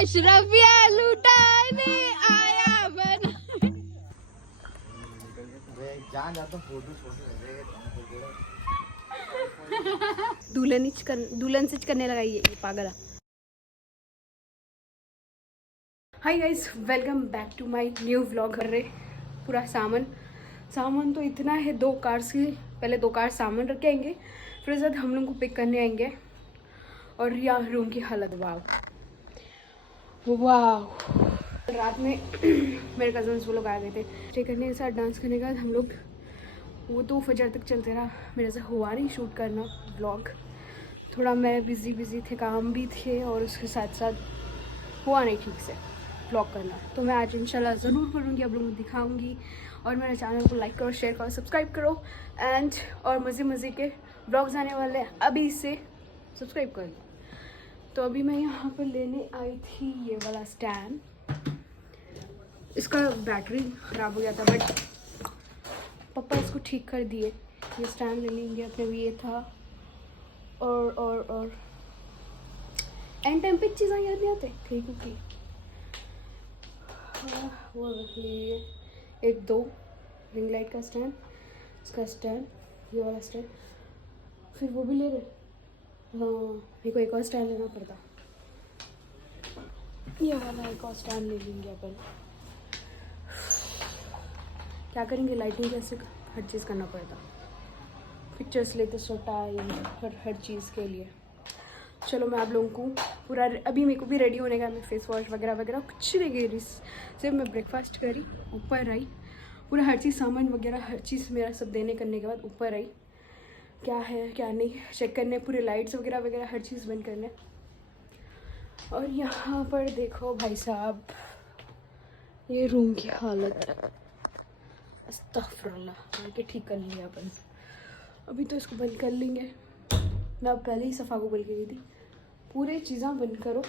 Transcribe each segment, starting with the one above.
अशरफिया लुटाने आया बना। दुल्हन से करने लगा ये पागल। Hi guys, welcome back to my new vlog. कर रहे पूरा सामान तो इतना है, 2 कार से पहले 2 कार सामान रख के आएंगे, फिर उसके बाद हम लोग को पिक करने आएंगे। और यहाँ रूम की हालत वाह। रात में मेरे कजन्स वो लोग आ गए थे स्टे करने के साथ। डांस करने के बाद हम लोग वो तो फजर तक चलते रहा। मेरे से हुआ नहीं शूट करना व्लॉग, थोड़ा मैं बिज़ी थे, काम भी थे, और उसके साथ साथ हुआ नहीं ठीक से व्लॉग करना। तो मैं आज इंशाल्लाह ज़रूर करूँगी, आप लोगों को दिखाऊँगी। और मेरे चैनल को लाइक करो, शेयर करो, सब्सक्राइब करो एंड और मज़े के व्लॉग्स आने वाले हैं, अभी से सब्सक्राइब कर दो। तो अभी मैं यहाँ पर लेने आई थी ये वाला स्टैंड। इसका बैटरी ख़राब हो गया था बट पापा इसको ठीक कर दिए। ये स्टैंड ले लेंगे अपने, ये था। और एंड टाइम पे चीज़ें याद नहीं आते ठीक है। वो रख लिए 1-2 रिंग लाइट का स्टैंड, इसका स्टैंड, ये वाला स्टैंड, फिर वो भी ले रहे। हाँ, मेरे को एक और स्टैंड लेना पड़ता, ये वाला एक और स्टैंड ले लेंगे अपन। क्या करेंगे, लाइटिंग कैसे, हर चीज़ करना पड़ता, पिक्चर्स लेते टाइम, हर चीज़ के लिए। चलो मैं आप लोगों को पूरा, अभी मेरे को भी रेडी होने का, मैं फेस वॉश वगैरह कुछ नहीं करी, सिर्फ मैं ब्रेकफास्ट करी, ऊपर आई, पूरा हर चीज़ सामान वगैरह हर चीज़ मेरा सब देने करने के बाद ऊपर आई, क्या है क्या नहीं चेक करने, पूरे लाइट्स वगैरह हर चीज़ बंद करने। और यहाँ पर देखो भाई साहब, ये रूम की हालत, अस्तगफुरुल्लाह, आके ठीक कर लिया अपन। अभी तो इसको बंद कर लेंगे, मैं पहले ही सफ़ा को बोल के गई थी पूरे चीज़ें बंद करो,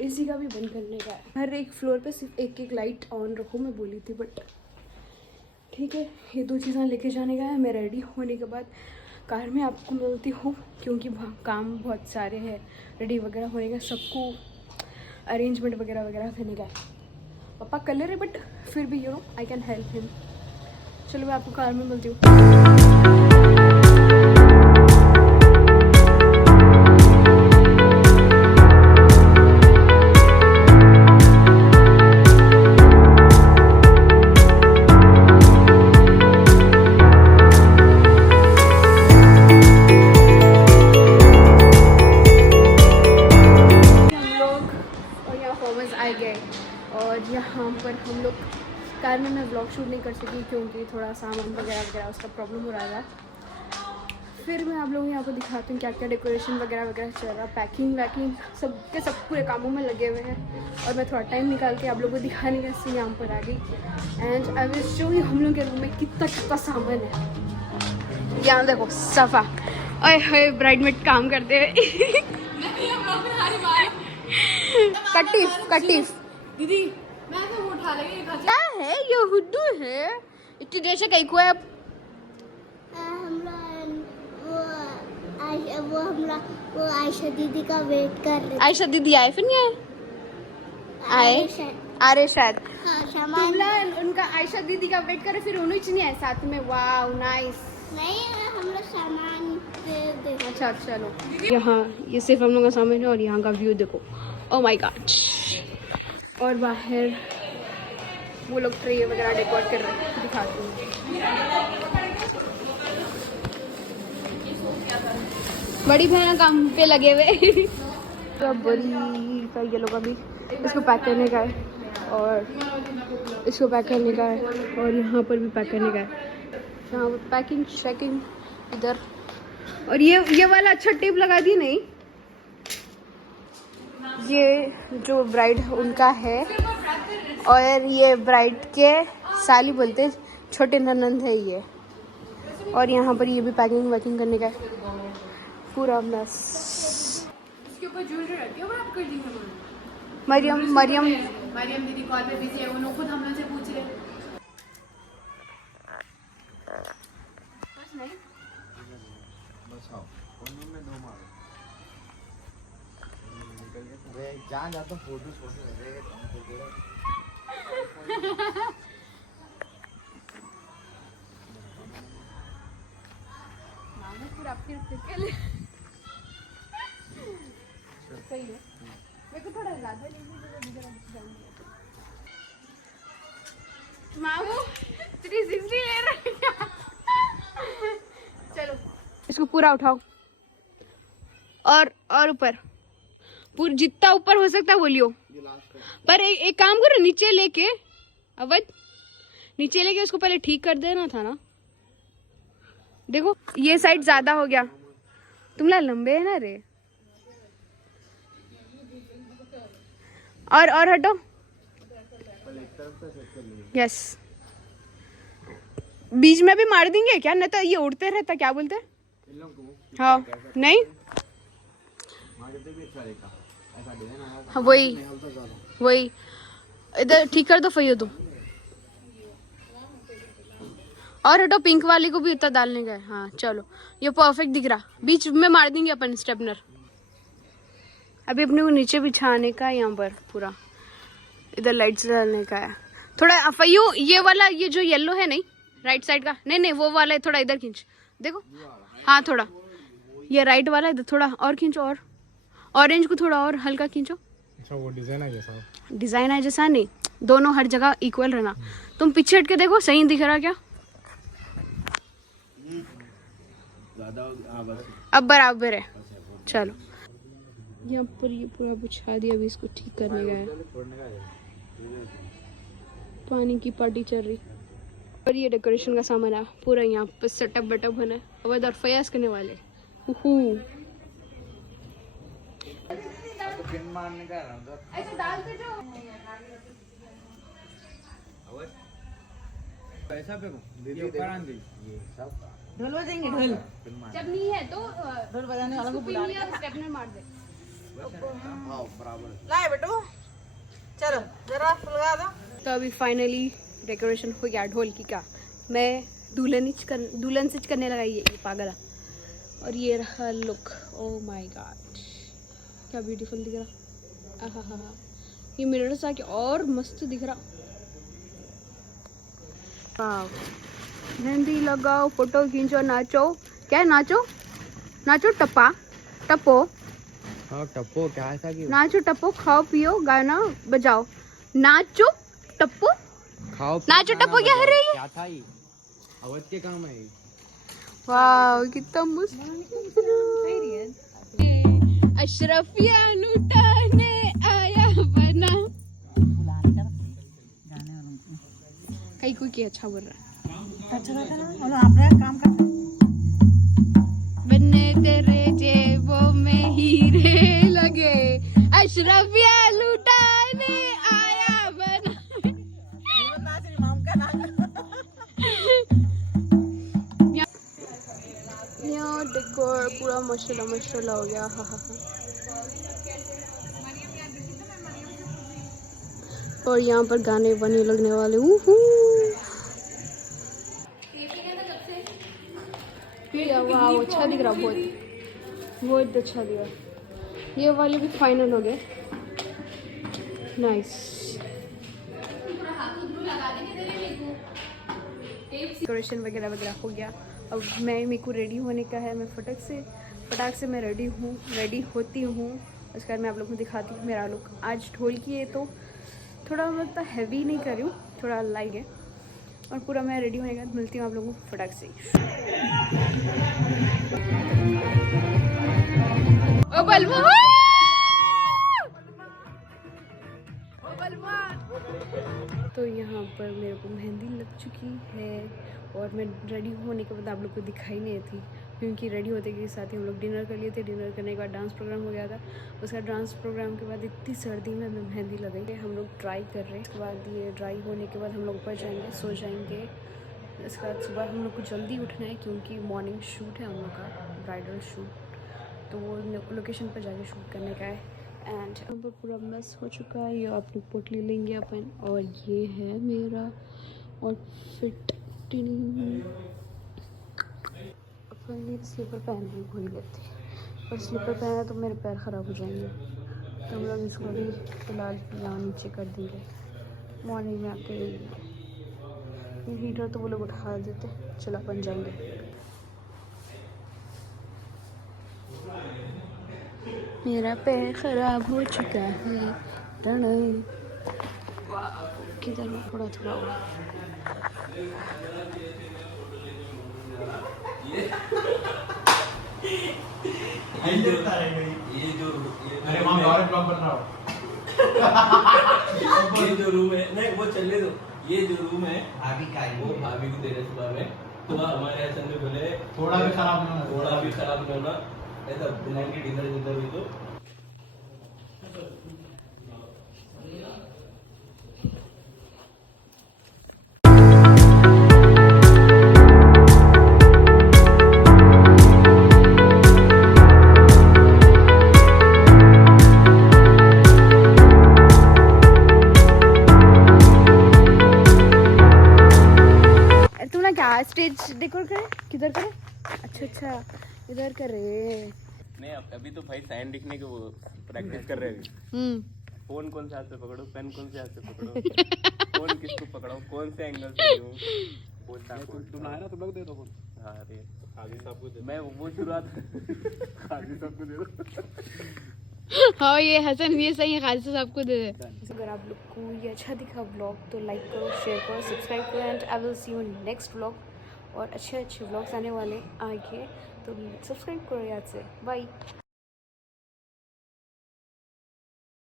एसी का भी बंद करने का है। हर एक फ्लोर पे सिर्फ एक लाइट ऑन रखो, मैं बोली थी बट ठीक है। ये 2 चीज़ें लेके जाने का है। मैं रेडी होने के बाद कार में आपको मिलती हूँ, क्योंकि काम बहुत सारे हैं, रेडी वगैरह होने का, सबको अरेंजमेंट वगैरह करने का है। पापा कर ले रहे बट फिर भी आई कैन हेल्प हिम। चलो मैं आपको कार में मिलती हूँ। और यहाँ पर हम लोग कार में मैं ब्लॉग शूट नहीं कर सकी क्योंकि थोड़ा सामान वगैरह उसका प्रॉब्लम हो रहा था। फिर मैं आप लोगों को यहाँ पर दिखाती हूँ क्या क्या डेकोरेशन वगैरह चल रहा, पैकिंग वैकिंग सब पूरे कामों में लगे हुए हैं। और मैं थोड़ा टाइम निकाल के आप लोगों को दिखाने के से यहाँ पर आ गई। And I will show you हम लोग के रूम में कितना सामान है। यहाँ देखो सफ़ा, अरे ब्राइडमेड काम करते हुए कटीफ दीदी, मैं तो उठा लगी, क्या है ये हुड्डू है इतनी देर से कहीं को है। वो आयशा दीदी का वेट कर रहे। आयशा दीदी आए फिर नहीं आए? आ रहे शायद। हाँ, उनका आयशा दीदी का वेट कर रहे, फिर उन्हीं नहीं आए साथ में। वाह नाइस। नहीं, हम लोग सामान दे। अच्छा चलो, यहाँ ये सिर्फ हम लोग का सामान है और यहाँ का व्यू देखो, ओह माय गॉड। और बाहर वो लोग ट्रे वगैरह डेकोरेट कर रहे हैं, दिखाती हूँ। बड़ी बहन काम पे लगे हुए तो बड़ी का ये लोग अभी इसको पैक करने का है, और इसको पैक करने का है, और यहाँ पर भी पैक करने का है। यहाँ पर पैकिंग शेकिंग इधर। और ये वाला अच्छा टेप लगा दी नहीं, ये जो ब्राइड उनका है, और ये ब्राइड के साली बोलते छोटे ननंद है ये। और यहाँ पर ये भी पैकिंग वैकिंग करने का है, पूरा मस। इसके ऊपर ज्वेलरी रखी है, बात कर दी है मरियम दीदी कॉल पे बिजी है, वो लोग खुद हम लोग से पूछ रहे। बस नहीं, बस आओ, में 2 मारो। निकल गया। जहाँ जाता हूँ फोटो मामू पूरा फिर के लिए सही है। मेरे को थोड़ा ज़्यादा मामू 360 ले रहा है क्या? चलो इसको पूरा उठाओ और ऊपर पूरा जितना ऊपर हो सकता है वो लियो। पर एक काम करो, नीचे लेके अवध नीचे लेके उसको पहले ठीक कर देना था ना। देखो ये साइड ज्यादा हो गया, तुमला लंबे है ना रे। और हटो। यस बीच में भी मार देंगे क्या, नहीं तो ये उड़ते रहता। क्या बोलते हैं? हाँ नहीं हाँ वही इधर ठीक कर दो फैयो तुम। और हटो, पिंक वाली को भी उतना डालने का है। हाँ चलो ये परफेक्ट दिख रहा। बीच में मार देंगे अपन स्टेपनर। अभी अपने को नीचे बिछाने का है, यहाँ पर पूरा इधर लाइट्स डालने का है। थोड़ा फैयो ये वाला, ये जो येलो है नहीं राइट साइड का, नहीं वो वाला है, थोड़ा इधर खींच देखो। हाँ थोड़ा ये राइट वाला इधर थोड़ा और खींचो, और ऑरेंज को थोड़ा और हल्का खींचो। अच्छा वो डिजाइन है जैसा? डिजाइन है जैसा नहीं, दोनों हर जगह इक्वल रहना। तुम पीछे हट के देखो, सही दिख रहा क्या? अब बराबर है। चलो यहाँ पर ये पूरा बिछा दिया, अभी इसको ठीक करने का है। पानी की पार्टी चल रही और ये डेकोरेशन का सामान है पूरा, यहाँ पर सेटअप वेटअप होना है। अब इधर फयास करने वाले ऐसे डालते जो पैसा पे ये ऊपर आन दे, ये सब ढोल बजाएंगे। ढोल जब नहीं है तो ढोल बजाने वाला को बुला ले। स्टेपनर मार दे। हाँ बराबर लाए बेटू चलो जरा फुलगा दो। तो अभी फाइनली डेकोरेशन हो गया ढोल की का। मैं दुल्हन से करने लगा ये पागल। और ये रहा लुक, ओ माय गॉड क्या ब्यूटीफुल दिख रहा। आहा ये मिरर से आके और मस्त दिख रहा। वाह मेहंदी लगाओ, फोटो खींचो, नाचो। क्या नाचो नाचो टप्पा टप्पो। हाँ टप्पो क्या ऐसा कि नाचो टप्पो, खाओ पियो, गाना बजाओ, नाचो टप्पो, खाओ नाचो टप्पो। क्या है रे ये? क्या था ये? अवध के काम है। वाह कितना मस्त। अशरफिया लुटाने आया बना। कहीं कोई क्या अच्छा बोल रहा है। अच्छा लगा ना, और आपने काम करते बन्ने तेरे जेबों में हीरे लगे, अशरफिया लुटाने आया बना। नाच रही माम का नाच। यहाँ डेकोर पूरा माशाल्लाह हो गया। हा। और यहाँ पर गाने बने लगने वाले। वाह अच्छा दिख रहा, बहुत अच्छा दिख रहा। ये वाले भी फाइनल हो गए। नाइस डेकोरेशन वगैरह हो गया। अब मेरे को रेडी होने का है। मैं फटाक से मैं रेडी होती हूँ। उसके बाद मैं आप लोगों को दिखाती हूँ मेरा लुक। आज ढोल की है तो थोड़ा मतलब हैवी नहीं कर रही हूँ, थोड़ा लाइट है। और पूरा मैं रेडी होने के बाद मिलती हूँ आप लोगों को फटाक से। ओ बलवा तो यहाँ पर मेरे को मेहंदी लग चुकी है और मैं रेडी होने के बाद आप लोग को दिखाई नहीं थी, क्योंकि रेडी होते के साथ ही हम लोग डिनर कर लिए थे। डिनर करने के बाद डांस प्रोग्राम हो गया था। उसका डांस प्रोग्राम के बाद इतनी सर्दी में हमें मेहंदी लगेंगे। हम लोग ट्राई कर रहे हैं। उसके बाद ये ड्राई होने के बाद हम लोग ऊपर जाएंगे, सो जाएंगे। इसके बाद सुबह हम लोग को जल्दी उठना है क्योंकि मॉर्निंग शूट है हम लोग का, ब्राइडल शूट। तो वो लोकेशन पर जाके शूट करने का है। एंड यहाँ पर पूरा मस हो चुका है। ये आप लोग पोटली लेंगे अपन। और ये है मेरा आउटफिट। अपन स्लीपर पहन के घूम लेते, पर स्लीपर पहना तो मेरे पैर ख़राब हो जाएंगे। तो हम लोग इसको भी फिलहाल यहाँ नीचे कर देंगे, मॉर्निंग में आके ये हीटर तो वो लोग उठा देते, चला बन जाएंगे। मेरा पैर खराब हो चुका है, किधर में थोड़ा थोड़ा हुआ। ये जो रूम है नहीं वो चलने दो, ये जो रूम है भाभी का है, वो भाभी को दे रहे सुबह में, सुबह हमारे ऐसा नहीं बोले थोड़ा भी खराब नहीं होना ऐसा ब्लैंकेट इधर उधर भी तो क्या स्टेज डेकोर करे, किधर करे? अच्छा इधर करे। नहीं अभी तो भाई साइन लिखने के वो प्रैक्टिस कर रहे हैं। फोन कौन से हाथ से पकड़ो, पेन कौन से हाथ से पकड़ो, फोन किसको पकड़ो, कौन से एंगल से लूं, तुम आया ना तुम लोग दे दो फोन। हाँ अरे काजी साहब को दे, मैं वो शुरुआत काजी साहब को दे दो। हाँ ये हसन ये सही है, खालिद साहब को दे दे। अगर आप लोग को ये अच्छा दिखा ब्लॉग तो लाइक करो, शेयर करो, सब्सक्राइब करो and I will see you next blog. और अच्छे व्लॉग्स आने वाले आगे, तो सब्सक्राइब करो याद से। बाय।